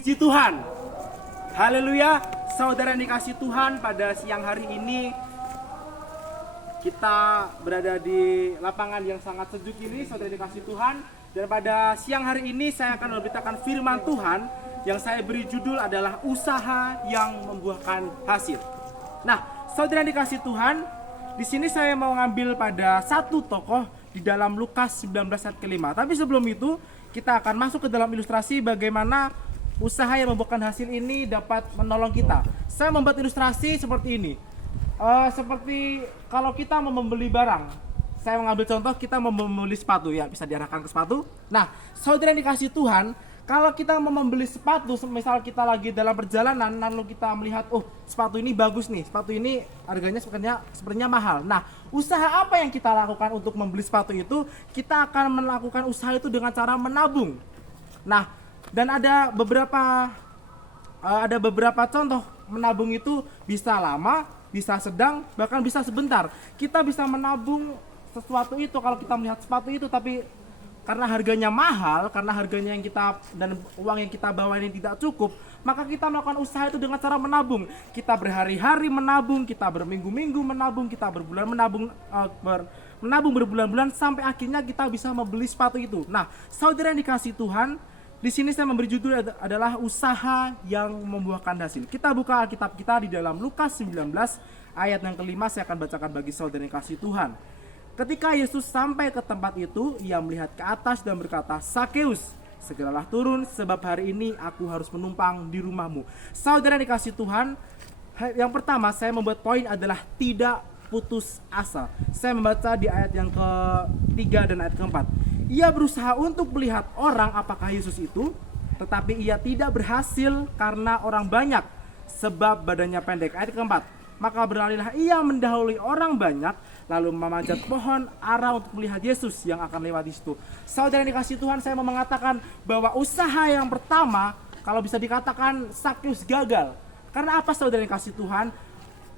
Puji Tuhan. Haleluya. Saudara yang dikasih Tuhan, pada siang hari ini kita berada di lapangan yang sangat sejuk ini, saudara yang dikasih Tuhan. Dan pada siang hari ini saya akan memberitakan firman Tuhan yang saya beri judul adalah usaha yang membuahkan hasil. Nah, saudara yang dikasih Tuhan, di sini saya mau ngambil pada satu tokoh di dalam Lukas 19 ayat ke-5. Tapi sebelum itu, kita akan masuk ke dalam ilustrasi bagaimana usaha yang membuahkan hasil ini dapat menolong kita. Saya membuat ilustrasi seperti ini. Seperti kalau kita mau membeli barang. Saya mengambil contoh, kita mau membeli sepatu, ya bisa diarahkan ke sepatu. Nah, saudara yang dikasih Tuhan, kalau kita mau membeli sepatu, misal kita lagi dalam perjalanan, lalu kita melihat, oh sepatu ini bagus nih, sepatu ini harganya sepertinya mahal. Nah, usaha apa yang kita lakukan untuk membeli sepatu itu? Kita akan melakukan usaha itu dengan cara menabung. Nah, dan ada beberapa contoh menabung itu bisa lama, bisa sedang, bahkan bisa sebentar. Kita bisa menabung sesuatu itu kalau kita melihat sepatu itu, tapi karena harganya mahal, karena harganya yang kita dan uang yang kita bawa ini tidak cukup, maka kita melakukan usaha itu dengan cara menabung. Kita berhari-hari menabung, kita berminggu-minggu menabung, kita berbulan menabung berbulan-bulan sampai akhirnya kita bisa membeli sepatu itu. Nah, saudara yang dikasih Tuhan, di sini saya memberi judul adalah usaha yang membuahkan hasil. Kita buka Alkitab kita di dalam Lukas 19 ayat yang ke-5, saya akan bacakan bagi saudara yang dikasih Tuhan. Ketika Yesus sampai ke tempat itu, ia melihat ke atas dan berkata, "Sakeus, segeralah turun, sebab hari ini aku harus menumpang di rumahmu." Saudara yang dikasih Tuhan, yang pertama saya membuat poin adalah tidak putus asa. Saya membaca di ayat yang ke-3 dan ayat ke-4. Ia berusaha untuk melihat orang apakah Yesus itu, tetapi ia tidak berhasil karena orang banyak, sebab badannya pendek. Ayat ke-4. Maka berlarilah ia mendahului orang banyak, lalu memanjat pohon ara untuk melihat Yesus yang akan lewat di situ. Saudara yang dikasih Tuhan, saya mau mengatakan bahwa usaha yang pertama, kalau bisa dikatakan Sakeus gagal. Karena apa, saudara yang dikasih Tuhan?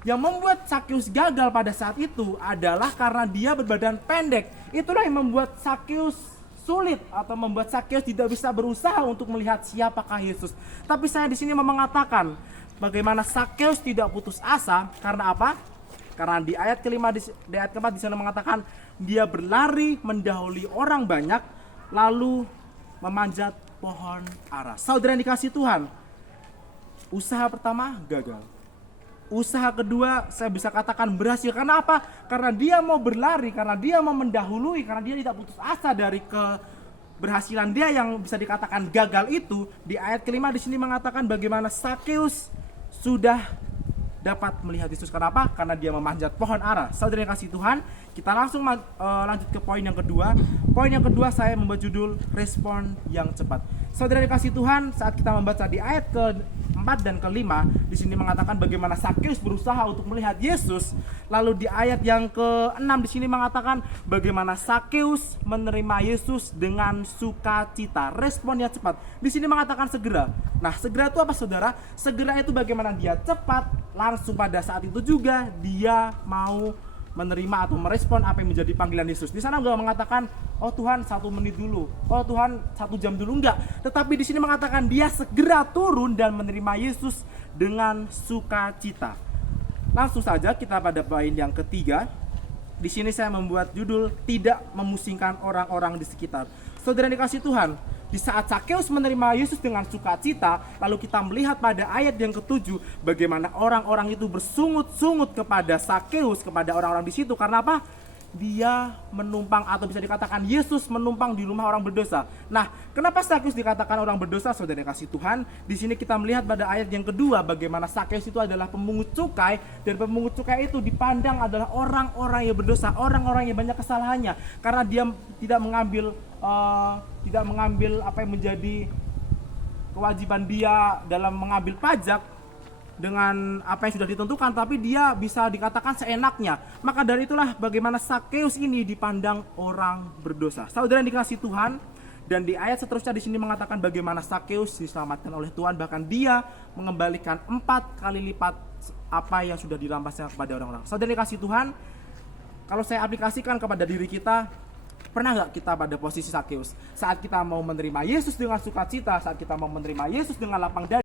Yang membuat Sakeus gagal pada saat itu adalah karena dia berbadan pendek. Itulah yang membuat Sakeus sulit atau membuat Sakeus tidak bisa berusaha untuk melihat siapakah Yesus. Tapi saya di sini mau mengatakan bagaimana Sakeus tidak putus asa. Karena apa? Karena di ayat ke-5 di ayat ke-4 di sana mengatakan dia berlari mendahului orang banyak lalu memanjat pohon ara. Saudara yang dikasih Tuhan, usaha pertama gagal. Usaha kedua saya bisa katakan berhasil. Karena apa? Karena dia mau berlari, karena dia mau mendahului, karena dia tidak putus asa dari keberhasilan dia yang bisa dikatakan gagal itu. Di ayat ke-5 di sini mengatakan bagaimana Sakeus sudah dapat melihat Yesus. Kenapa? Karena dia memanjat pohon ara. Saudara yang kasih Tuhan, kita langsung lanjut ke poin yang kedua. Poin yang kedua saya membuat judul respon yang cepat. Saudara yang kasih Tuhan, saat kita membaca di ayat ke-4 dan ke-5, di sini mengatakan bagaimana Sakeus berusaha untuk melihat Yesus. Lalu di ayat yang ke-6 di sini mengatakan bagaimana Sakeus menerima Yesus dengan sukacita. Respon yang cepat. Di sini mengatakan segera. Nah, segera itu apa, saudara? Segera itu bagaimana dia cepat, langsung pada saat itu juga dia mau menerima atau merespon apa yang menjadi panggilan Yesus. Di sana enggak mengatakan, "Oh Tuhan 1 menit dulu, oh Tuhan 1 jam dulu," enggak. Tetapi di sini mengatakan dia segera turun dan menerima Yesus dengan sukacita. Langsung saja kita pada poin yang ketiga. Di sini saya membuat judul tidak memusingkan orang-orang di sekitar. Saudara yang dikasih Tuhan, di saat Sakeus menerima Yesus dengan sukacita, lalu kita melihat pada ayat yang ke-7 bagaimana orang-orang itu bersungut-sungut kepada Sakeus, kepada orang-orang di situ. Karena apa? Dia menumpang, atau bisa dikatakan Yesus menumpang di rumah orang berdosa. Nah, kenapa Sakeus dikatakan orang berdosa, saudara yang kasih Tuhan? Di sini kita melihat pada ayat yang kedua bagaimana Sakeus itu adalah pemungut cukai, dan pemungut cukai itu dipandang adalah orang-orang yang berdosa, orang-orang yang banyak kesalahannya, karena dia tidak mengambil apa yang menjadi kewajiban dia dalam mengambil pajak dengan apa yang sudah ditentukan, tapi dia bisa dikatakan seenaknya. Maka dari itulah bagaimana Sakeus ini dipandang orang berdosa. Saudara yang dikasih Tuhan, dan di ayat seterusnya di sini mengatakan bagaimana Sakeus diselamatkan oleh Tuhan, bahkan dia mengembalikan 4 kali lipat apa yang sudah dirampasnya kepada orang-orang. Saudara yang dikasih Tuhan, kalau saya aplikasikan kepada diri kita, Pernah nggak kita pada posisi Sakeus? Saat kita mau menerima Yesus dengan sukacita, saat kita mau menerima Yesus dengan lapang dada,